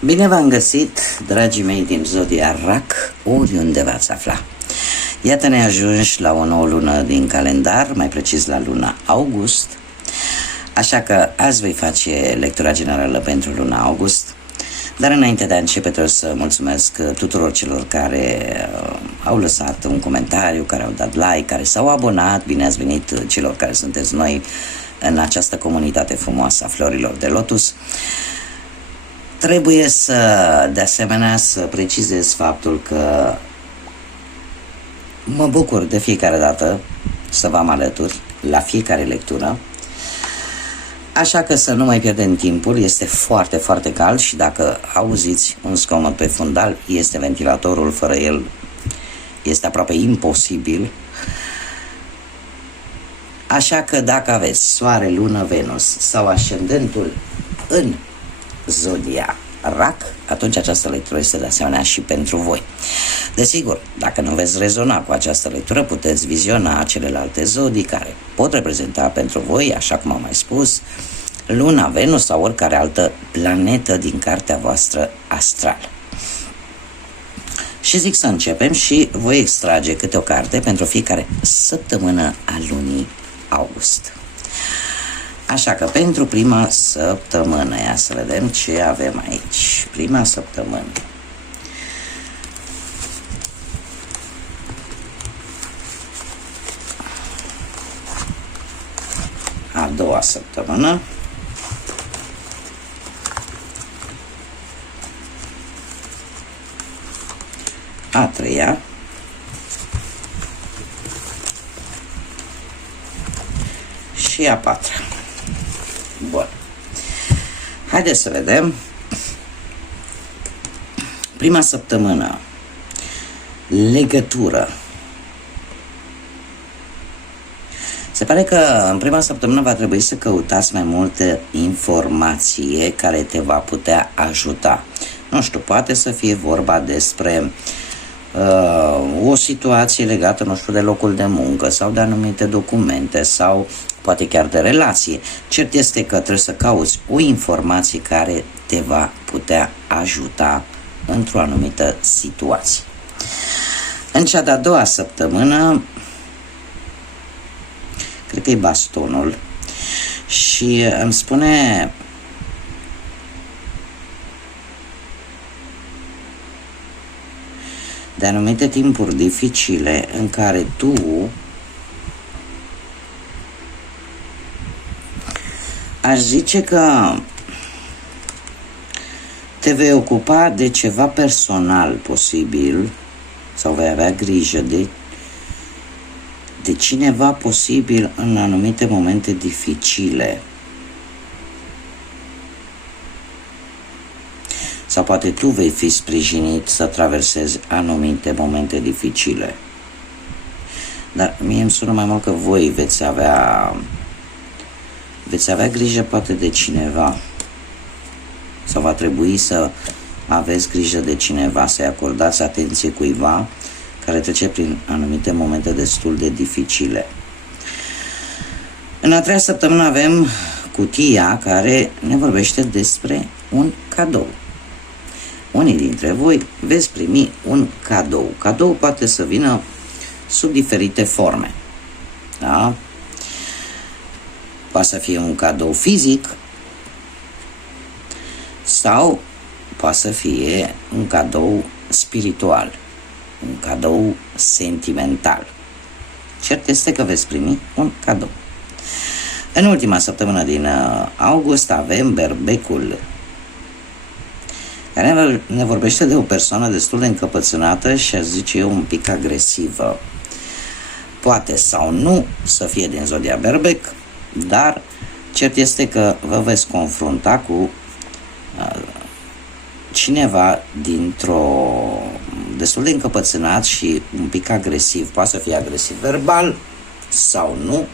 Bine v-am găsit, dragii mei din Zodia Rac, oriunde v-ați afla. Iată-ne ajunși la o nouă lună din calendar, mai precis la luna august. Așa că azi voi face lectura generală pentru luna august. Dar înainte de a începe trebuie să mulțumesc tuturor celor care au lăsat un comentariu, care au dat like, care s-au abonat. Bine ați venit celor care sunteți noi în această comunitate frumoasă a florilor de lotus. Trebuie de asemenea să precizez faptul că mă bucur de fiecare dată să vă am alături la fiecare lectură. Așa că să nu mai pierdem timpul, este foarte, foarte cald și dacă auziți un zgomot pe fundal, este ventilatorul, fără el este aproape imposibil. Așa că dacă aveți Soare, Lună, Venus sau ascendentul în Zodia Rac, atunci această lectură este de asemenea și pentru voi. Desigur, dacă nu veți rezona cu această lectură, puteți viziona celelalte zodii care pot reprezenta pentru voi, așa cum am mai spus, Luna, Venus sau oricare altă planetă din cartea voastră astrală. Și zic să începem și voi extrage câte o carte pentru fiecare săptămână a lunii august. Așa că pentru prima săptămână, ia să vedem ce avem aici. Prima săptămână. A doua săptămână. A treia. Și a patra. Bun. Haideți să vedem. Prima săptămână. Legătură. Se pare că în prima săptămână va trebui să căutați mai multă informație care te va putea ajuta. Nu știu, poate să fie vorba despre o situație legată, nu știu, de locul de muncă sau de anumite documente sau poate chiar de relație. Cert este că trebuie să cauți o informație care te va putea ajuta într-o anumită situație. În cea de-a doua săptămână, cred că e bastonul și îmi spune de anumite timpuri dificile în care tu aș zice că te vei ocupa de ceva personal posibil sau vei avea grijă de cineva posibil în anumite momente dificile. Sau poate tu vei fi sprijinit să traversezi anumite momente dificile. Dar mie îmi sună mai mult că voi veți avea grijă poate de cineva. Sau va trebui să aveți grijă de cineva, să-i acordați atenție cuiva care trece prin anumite momente destul de dificile. În a treia săptămână avem cutia care ne vorbește despre un cadou. Unii dintre voi veți primi un cadou. Cadou poate să vină sub diferite forme. Da? Poate să fie un cadou fizic sau poate să fie un cadou spiritual, un cadou sentimental. Cert este că veți primi un cadou. În ultima săptămână din august avem berbecul, care ne vorbește de o persoană destul de încăpățânată și aș zice eu un pic agresivă. Poate sau nu să fie din zodia berbec, dar cert este că vă veți confrunta cu cineva destul de încăpățânat și un pic agresiv. Poate să fie agresiv verbal sau nu,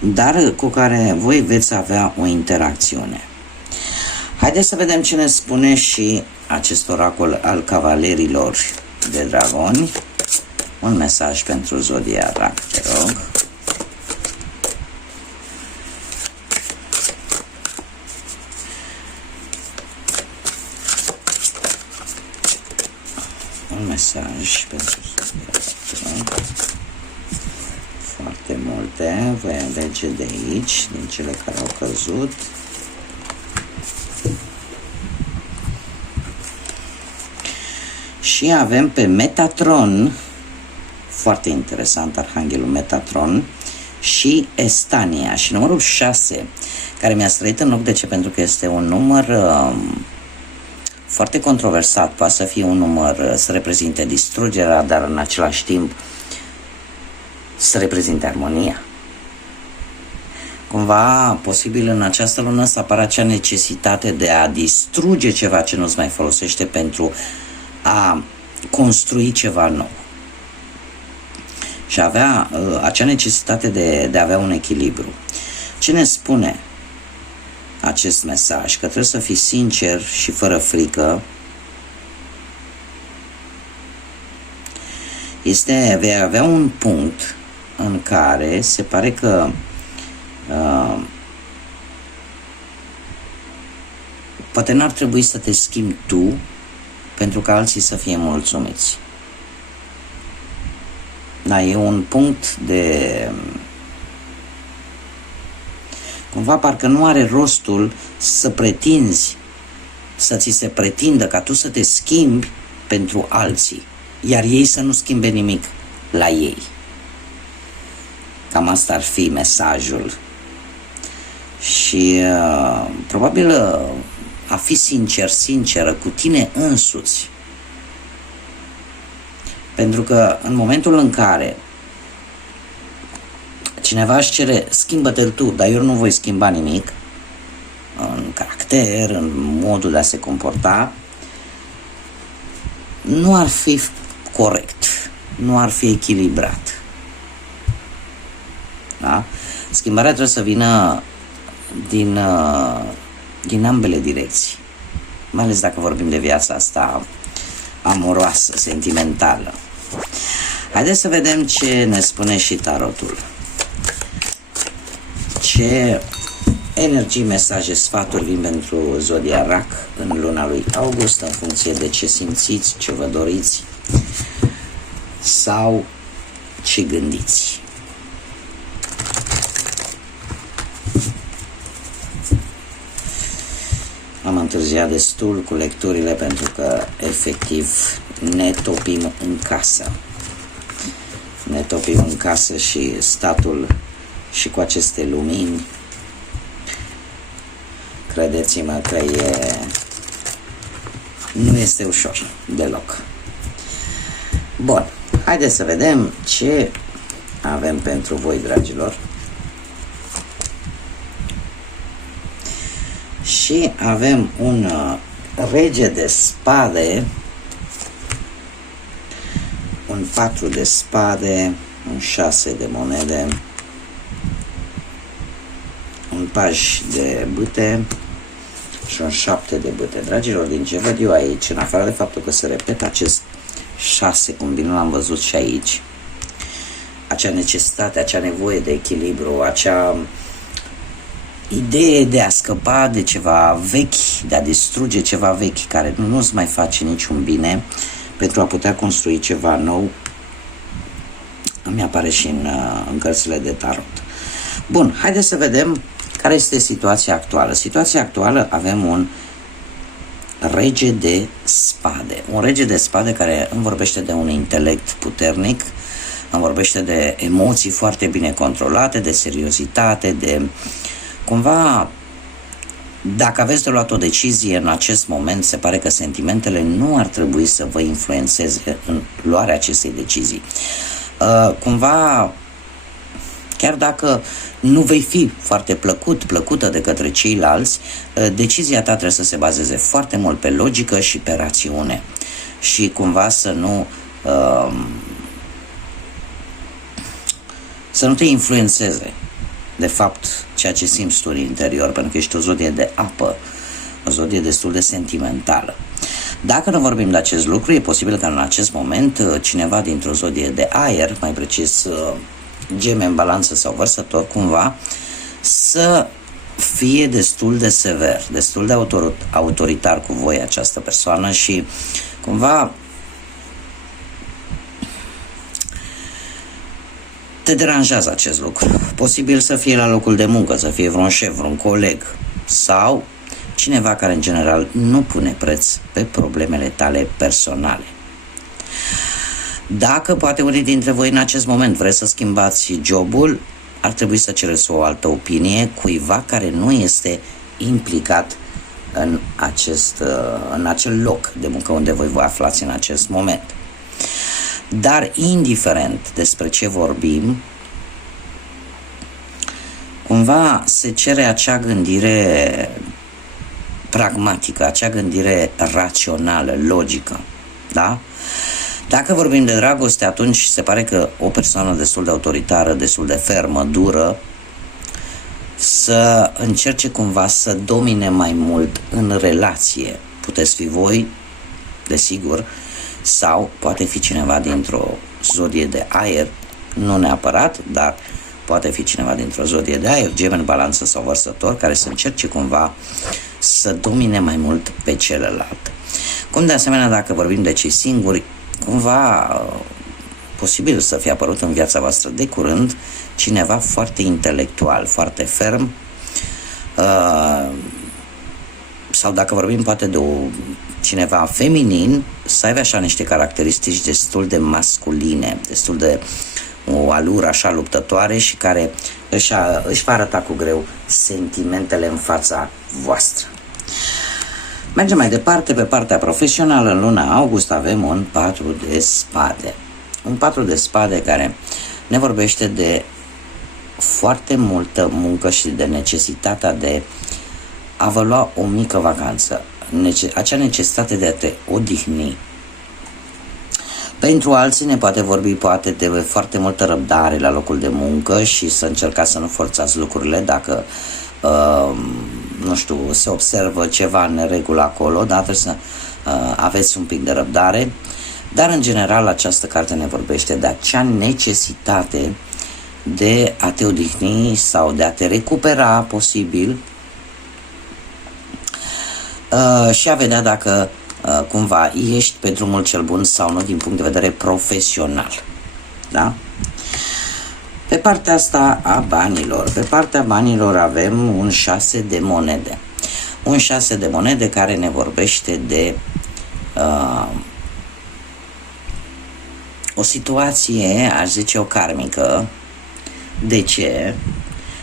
dar cu care voi veți avea o interacțiune. Haideți să vedem ce ne spune și acest oracol al cavalerilor de dragoni. Un mesaj pentru Zodia Rac, te rog. un mesaj pentru foarte multe, voi alege de aici, din cele care au căzut. Și avem pe Metatron, foarte interesant, Arhanghelul Metatron, și Estania. Și numărul 6, care mi-a străit în loc. De ce? Pentru că este un număr foarte controversat. Poate să fie un număr să reprezinte distrugerea, dar în același timp să reprezinte armonia. Cumva, posibil în această lună să apară acea necesitate de a distruge ceva ce nu-ți mai folosește pentru a construi ceva nou. Și avea acea necesitate de a avea un echilibru. Ce ne spune acest mesaj? Că trebuie să fii sincer și fără frică. Vei avea un punct în care se pare că poate n-ar trebui să te schimbi tu pentru ca alții să fie mulțumiți. Da, e un punct de... Cumva parcă nu are rostul să pretinzi, să ți se pretindă ca tu să te schimbi pentru alții, iar ei să nu schimbe nimic la ei. Cam asta ar fi mesajul. Și probabil a fi sinceră cu tine însuți. Pentru că în momentul în care cineva își cere, schimbă-te tu, dar eu nu voi schimba nimic în caracter, în modul de a se comporta, nu ar fi corect, nu ar fi echilibrat. Da? Schimbarea trebuie să vină din ambele direcții, mai ales dacă vorbim de viața asta amoroasă, sentimentală. Haideți să vedem ce ne spune și tarotul. Ce energii, mesaje, sfaturi vin pentru zodia Rac în luna lui august, în funcție de ce simțiți, ce vă doriți sau ce gândiți. Am întârziat destul cu lecturile pentru că efectiv ne topim în casă. Ne topim în casă și statul și cu aceste lumini, credeți-mă că nu este ușor deloc. Bun, haideți să vedem ce avem pentru voi, dragilor. Și avem un rege de spade, un 4 de spade, un 6 de monede, un paj de bâte și un 7 de bâte. Dragilor, din ce văd eu aici, în afară de faptul că se repetă acest 6, cum bine l-am văzut și aici, acea necesitate, acea nevoie de echilibru, acea idee de a scăpa de ceva vechi, de a distruge ceva vechi care nu-ți mai face niciun bine pentru a putea construi ceva nou, îmi apare și în cărțile de tarot. Bun, haideți să vedem care este situația actuală. Situația actuală, avem un rege de spade. Un rege de spade care îmi vorbește de un intelect puternic, îmi vorbește de emoții foarte bine controlate, de seriozitate, de... Cumva, dacă aveți de luat o decizie în acest moment, se pare că sentimentele nu ar trebui să vă influențeze în luarea acestei decizii. Cumva, chiar dacă nu vei fi foarte plăcută de către ceilalți, decizia ta trebuie să se bazeze foarte mult pe logică și pe rațiune. Și cumva să nu te influențeze de fapt ceea ce simți tu în interior, pentru că ești o zodie de apă, o zodie destul de sentimentală. Dacă nu vorbim de acest lucru, e posibil că în acest moment cineva dintr-o zodie de aer, mai precis Gemeni, Balanță sau Vărsător, cumva să fie destul de sever, destul de autoritar cu voi această persoană și cumva te deranjează acest lucru. Posibil să fie la locul de muncă, să fie vreun șef, vreun coleg sau cineva care în general nu pune preț pe problemele tale personale. Dacă poate unii dintre voi în acest moment vreți să schimbați jobul, ar trebui să cereți o altă opinie cuiva care nu este implicat în acel loc de muncă unde voi vă aflați în acest moment. Dar indiferent despre ce vorbim, cumva se cere acea gândire pragmatică, acea gândire rațională, logică, da? Dacă vorbim de dragoste, atunci se pare că o persoană destul de autoritară, destul de fermă, dură, să încerce cumva să domine mai mult în relație. Puteți fi voi, desigur, sau poate fi cineva dintr-o zodie de aer, nu neapărat, dar poate fi cineva dintr-o zodie de aer, Gemeni, Balanță sau Vărsător, care să încerce cumva să domine mai mult pe celălalt. Cum de asemenea, dacă vorbim de cei singuri, cumva posibil să fie apărut în viața voastră de curând cineva foarte intelectual, foarte ferm, sau dacă vorbim poate de cineva feminin, să aibă așa niște caracteristici destul de masculine, destul de o alură așa luptătoare și care își va arăta cu greu sentimentele în fața voastră. Mergem mai departe, pe partea profesională. În luna august avem un 4 de spade. Un 4 de spade care ne vorbește de foarte multă muncă și de necesitatea de a vă lua o mică vacanță. Acea necesitate de a te odihni. Pentru alții ne poate vorbi poate de foarte multă răbdare la locul de muncă și să încercați să nu forțați lucrurile dacă nu știu, se observă ceva în neregulă acolo, dar trebuie să aveți un pic de răbdare. Dar în general această carte ne vorbește de acea necesitate de a te odihni sau de a te recupera posibil și a vedea dacă cumva ești pe drumul cel bun sau nu din punct de vedere profesional. Da? Pe partea asta a banilor, pe partea banilor avem un 6 de monede. Un 6 de monede care ne vorbește de o situație, aș zice, o karmică. De ce?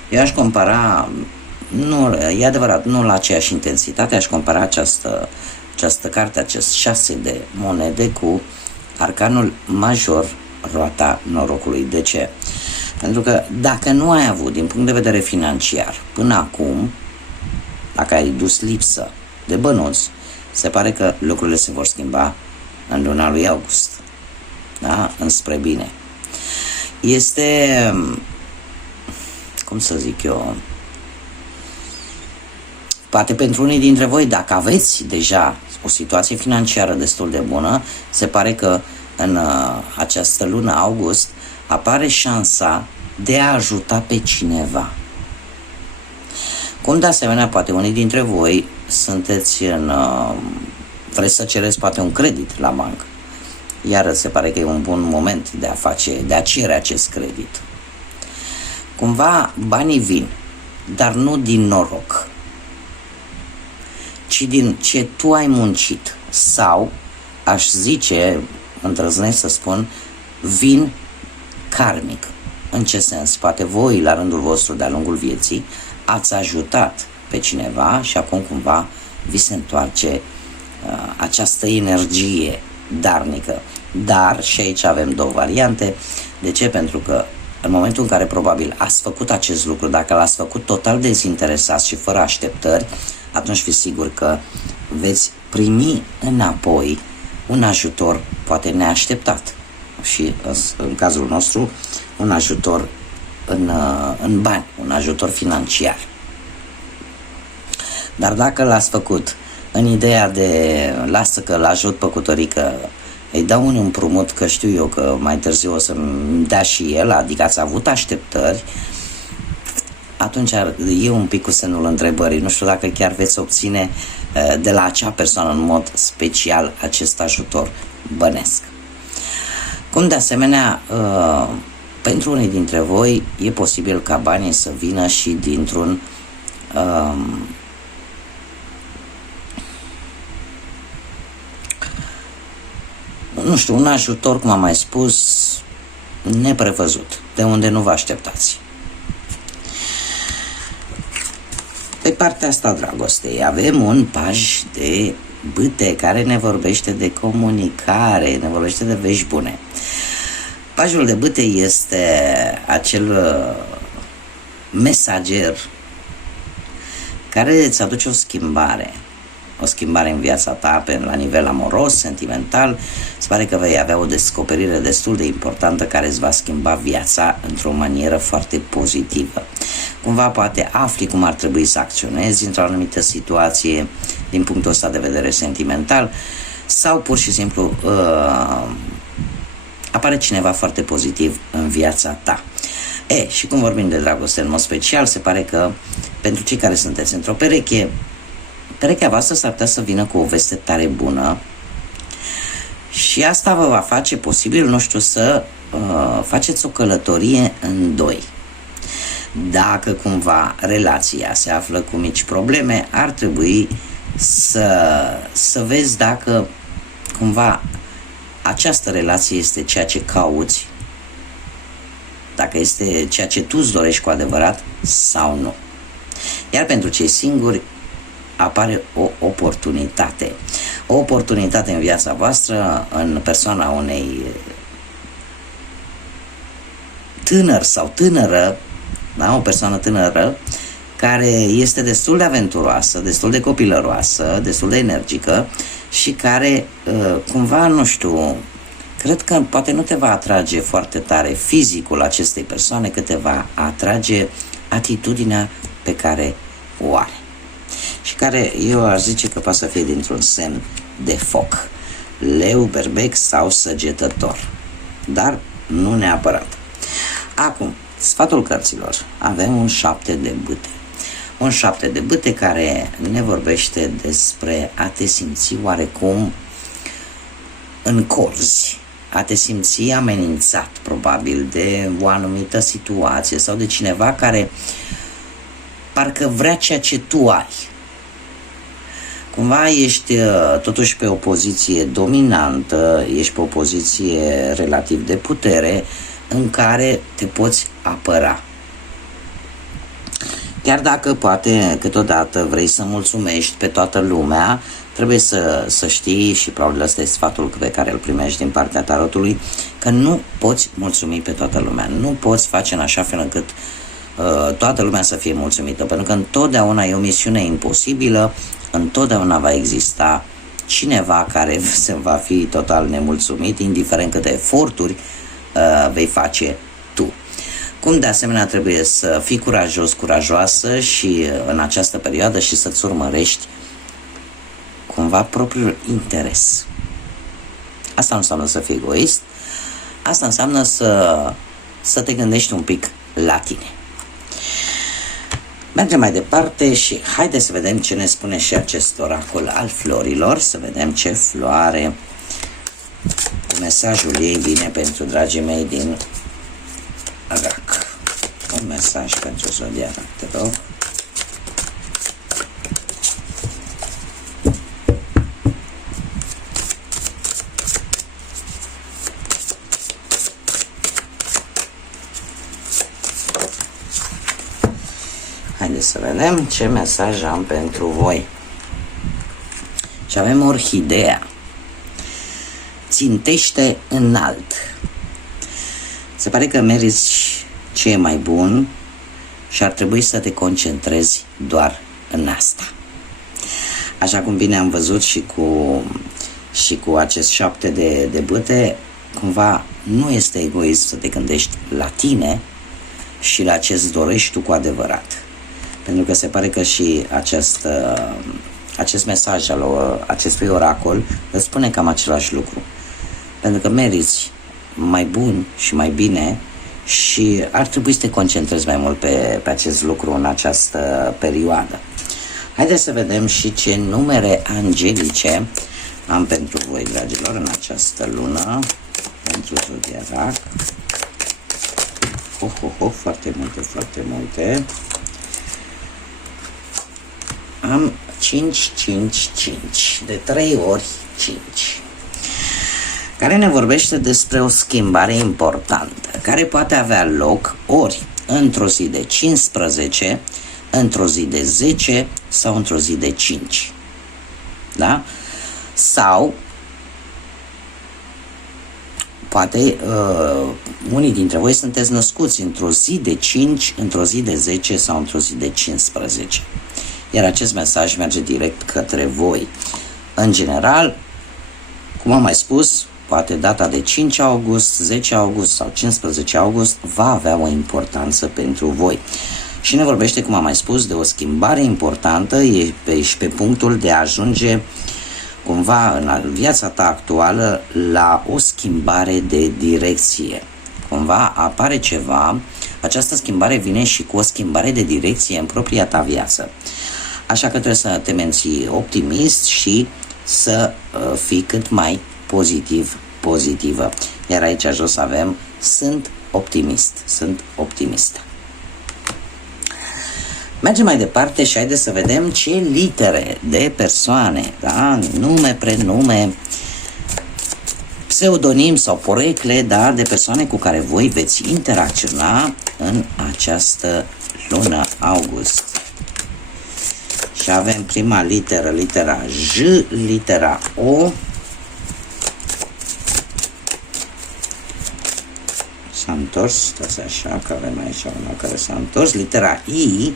Eu aș compara, nu, e adevărat, nu la aceeași intensitate, aș compara această carte, acest 6 de monede cu arcanul major, roata norocului. De ce? Pentru că dacă nu ai avut, din punct de vedere financiar, până acum, dacă ai dus lipsă de bănuți, se pare că lucrurile se vor schimba în luna lui august. Da? Înspre bine. Este, cum să zic eu, poate pentru unii dintre voi, dacă aveți deja o situație financiară destul de bună, se pare că în această lună august apare șansa de a ajuta pe cineva. Cum de asemenea, poate unii dintre voi sunteți vreți să cereți poate un credit la bancă. Iar se pare că e un bun moment de a cere acest credit. Cumva banii vin, dar nu din noroc, ci din ce tu ai muncit. Sau, aș zice, îndrăznesc să spun, vin karmic. În ce sens? Poate voi, la rândul vostru, de-a lungul vieții, ați ajutat pe cineva și acum cumva vi se întoarce această energie darnică. Dar și aici avem două variante. De ce? Pentru că în momentul în care probabil ați făcut acest lucru, dacă l-ați făcut total dezinteresat și fără așteptări, atunci fiți sigur că veți primi înapoi un ajutor poate neașteptat. Și în cazul nostru un ajutor în bani, un ajutor financiar. Dar dacă l-ați făcut în ideea de lasă că l-ajut pe Cutărică, îi dau un împrumut că știu eu că mai târziu o să-mi dea și el, adică ați avut așteptări, atunci e un pic cu semnul întrebării. Nu știu dacă chiar veți obține de la acea persoană în mod special acest ajutor bănesc. Cum de asemenea Pentru unii dintre voi e posibil ca banii să vină și dintr-un nu știu, un ajutor, cum am mai spus, neprevăzut, de unde nu vă așteptați. Pe partea asta dragostei avem un paj de bâte care ne vorbește de comunicare, ne vorbește de vești bune. Pajul de bâte este acel mesager care îți aduce o schimbare în viața ta la nivel amoros, sentimental. Se pare că vei avea o descoperire destul de importantă care îți va schimba viața într-o manieră foarte pozitivă. Cumva poate afli cum ar trebui să acționezi într-o anumită situație din punctul ăsta de vedere sentimental, sau pur și simplu apare cineva foarte pozitiv în viața ta. Și cum vorbim de dragoste în mod special, se pare că pentru cei care sunteți într-o perechea voastră s-ar putea să vină cu o veste tare bună și asta vă va face posibil, nu știu, să faceți o călătorie în doi. Dacă cumva relația se află cu mici probleme, ar trebui să vezi dacă cumva această relație este ceea ce cauți, dacă este ceea ce tu îți dorești cu adevărat sau nu. Iar pentru cei singuri apare o oportunitate în viața voastră, în persoana unei tânăr sau tânără, da? O persoană tânără care este destul de aventuroasă, destul de copilăroasă, destul de energică și care cumva, nu știu, cred că poate nu te va atrage foarte tare fizicul acestei persoane, cât te va atrage atitudinea pe care o are. Și care eu aș zice că poate să fie dintr-un semn de foc, leu, berbec sau săgetător, dar nu neapărat. Acum, sfatul cărților, avem un 7 de bâte. Un 7 de bâte care ne vorbește despre a te simți oarecum în corzi, a te simți amenințat probabil de o anumită situație sau de cineva care parcă vrea ceea ce tu ai. Cumva ești totuși pe o poziție dominantă, ești pe o poziție relativ de putere în care te poți apăra. Chiar dacă poate câteodată vrei să mulțumești pe toată lumea, trebuie să știi, și probabil ăsta este sfatul pe care îl primești din partea tarotului, că nu poți mulțumi pe toată lumea, nu poți face în așa fel încât toată lumea să fie mulțumită, pentru că întotdeauna e o misiune imposibilă, întotdeauna va exista cineva care se va fi total nemulțumit, indiferent câte eforturi vei face tu. Cum de asemenea trebuie să fii curajos, curajoasă și în această perioadă și să-ți urmărești cumva propriul interes. Asta nu înseamnă să fii egoist, asta înseamnă să te gândești un pic la tine. Mergem mai departe și haideți să vedem ce ne spune și acest oracol al florilor, să vedem ce floare cu mesajul ei vine pentru dragii mei din Rac. Un mesaj pentru Zodia Rac, te rog. Haideți să vedem ce mesaj am pentru voi. Și avem orhidea. Țintește înalt. Se pare că meriți ce e mai bun și ar trebui să te concentrezi doar în asta. Așa cum bine am văzut și cu acest 7 de bâte, cumva nu este egoist să te gândești la tine și la ce îți dorești tu cu adevărat. Pentru că se pare că și acest mesaj al acestui oracol îți spune cam același lucru. Pentru că meriți mai bun și mai bine și ar trebui să te concentrezi mai mult pe acest lucru în această perioadă. Haideți să vedem și ce numere angelice am pentru voi, dragilor, în această lună, pentru Zodia Rac. Foarte multe, foarte multe. Am 5, 5, 5. De 3 ori 5. Care ne vorbește despre o schimbare importantă, care poate avea loc ori într-o zi de 15, într-o zi de 10 sau într-o zi de 5. Da? Sau poate unii dintre voi sunteți născuți într-o zi de 5, într-o zi de 10 sau într-o zi de 15. Iar acest mesaj merge direct către voi. În general, cum am mai spus, poate data de 5 august, 10 august sau 15 august va avea o importanță pentru voi. Și ne vorbește, cum am mai spus, de o schimbare importantă, ești pe punctul de a ajunge cumva în viața ta actuală la o schimbare de direcție. Cumva apare ceva, această schimbare vine și cu o schimbare de direcție în propria ta viață. Așa că trebuie să te menții optimist și să fii cât mai pozitivă. Iar aici jos avem sunt optimist. Mergem mai departe și haideți să vedem ce litere de persoane, da? Nume, prenume, pseudonim sau porecle, da? De persoane cu care voi veți interacționa în această lună august. Și avem prima literă, litera J, litera O. S-a întors, stați așa, că avem aici una care s-a întors, litera I.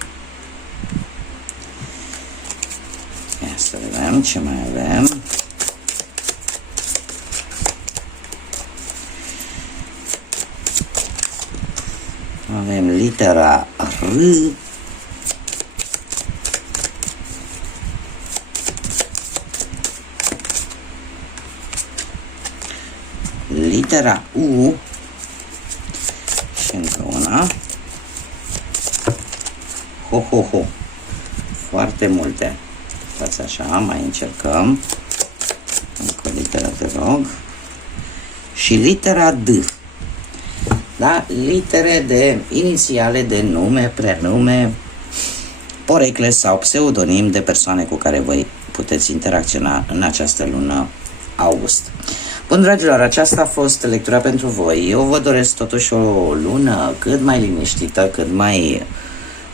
Ia să vedem ce mai avem. Avem litera R. Litera U. Și încă una. Ho. Foarte multe. Stați așa, mai încercăm. Încă o literă, te rog. Și litera D. Da? Litere de inițiale de nume, prenume, porecle sau pseudonim de persoane cu care voi puteți interacționa în această lună august. Bun, dragilor, aceasta a fost lectura pentru voi. Eu vă doresc totuși o lună cât mai liniștită, cât mai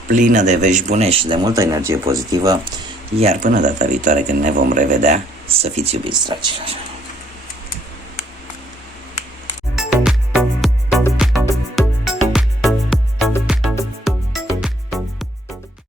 plină de vești bune și de multă energie pozitivă. Iar până data viitoare, când ne vom revedea, să fiți iubiți, dragilor!